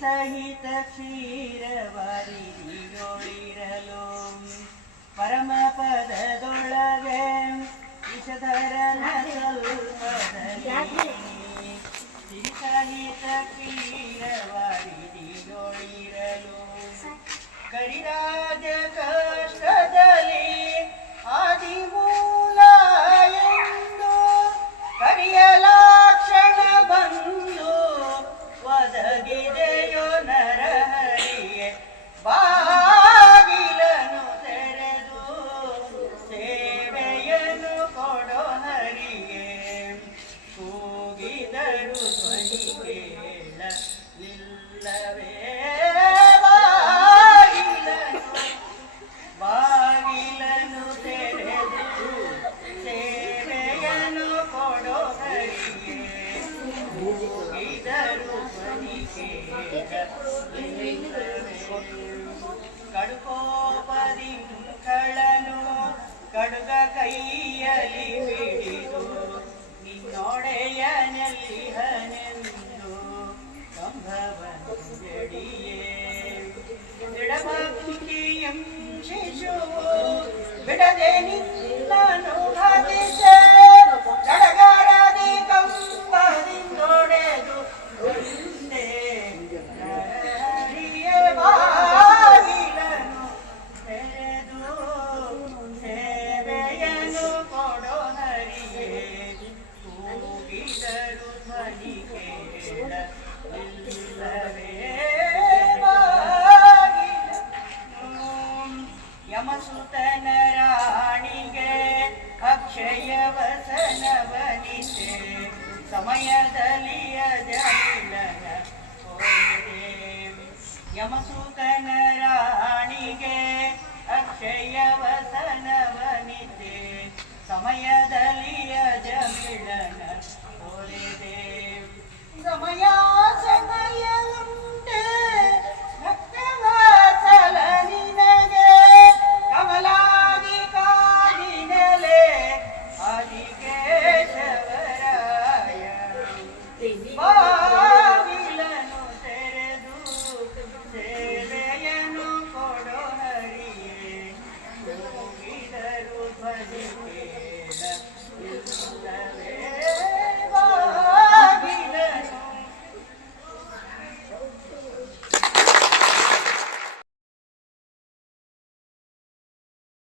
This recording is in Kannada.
ಸಹಿತ ಕ್ಷೀರವಾರಿಯೊಳಿರಲು ಪರಮ ಪದದೊಳಗೆ ವಿಷಧರನ ಸ್ವಲ್ಪದಲ್ಲಿ ಸಿರಿ ಸಹಿತ ಕ್ಷೀರವಾರಿಯೊಳಿರಲು ಕರಿರಾಜ ಕಷ್ಟದಲ್ಲಿ ಆದಿಮೂಲ ಎಂದು ಕರಿಯಲಾಕ್ಷಣ ಬಂದು ಒದಗಿದೆಯೋ ನರಹರಿಯೇ ಬಾಗಿಲನು ತೆರೆದು ಸೇವೆಯನ್ನು ಕೊಡೋ ಹರಿಯೇ ಕೂಗಿದರು ಧ್ವನಿ ಕೇಳಲಿಲ್ಲವೇ ಬಾಗಿಲನು ತೆರೆದು ಸೇವೆಯನ್ನು ಕೊಡೋ ಹರಿಯೇ ಕೂಗಿದರು ಧ್ವನಿ ಕೇಳಲಿಲ್ಲವೇ ಕಡುಕೋಪದಿ ಕಳನು ಕಡುಗ ಕೈಯಲ್ಲಿ ಹಿಡಿದು ನಿನ್ನೊಡೆಯನೆಲ್ಲಿಹನೆಂದು ಕಂಭವನ್ನು ಜಡಿಯೇ ಎಡಭಕ್ತಿಯಂ ಶಿಶುವು ಬಿಡದೆ ನಿನ್ನನು ಹದಿಸೆ ಕಡಗರದಿ ಕಂಬದಿಂದೊಡೆದು ಒಂದೇ ಹರಿಯೇ ಬಾಗಿಲನು ತೆರೆದು ಸೇವೆಯನ್ನು ಕೊಡೋ ಹರಿಯೇ ಕೂಗಿದರು ಧ್ವನಿ ಕೇಳಲಿಲ್ಲವೇ ಯಮಸುತನ ರಾಣಿಗೆ ಅಕ್ಷಯ ವಸನವನಿತೆ ಸಮಯದಲ್ಲಿ ಅಜಮಿಲನ ಹೋದೆ ಯಮಸುತನ ರಾಣಿಗೆ ಅಕ್ಷಯ ವಸನವನಿತೆ ಸಮಯದಲ್ಲಿ ಅಜಮಿಲನ ಹೋದೆ ಸಮಯ ಸಮಯ ಉಂಟೆ ಭಕ್ತವಾಸಲ ನಿನಗೆ ಕಮಲಾದಿ ಕಾದಿನಲೆ ಆದಿಕೇಶವರಾಯ ಬಾಗಿಲನು ತೆರೆದು ಸೇವೆಯನ್ನು ಕೊಡೋ ಹರಿಯೇ ಕೂಗಿದರು ಧ್ವನಿ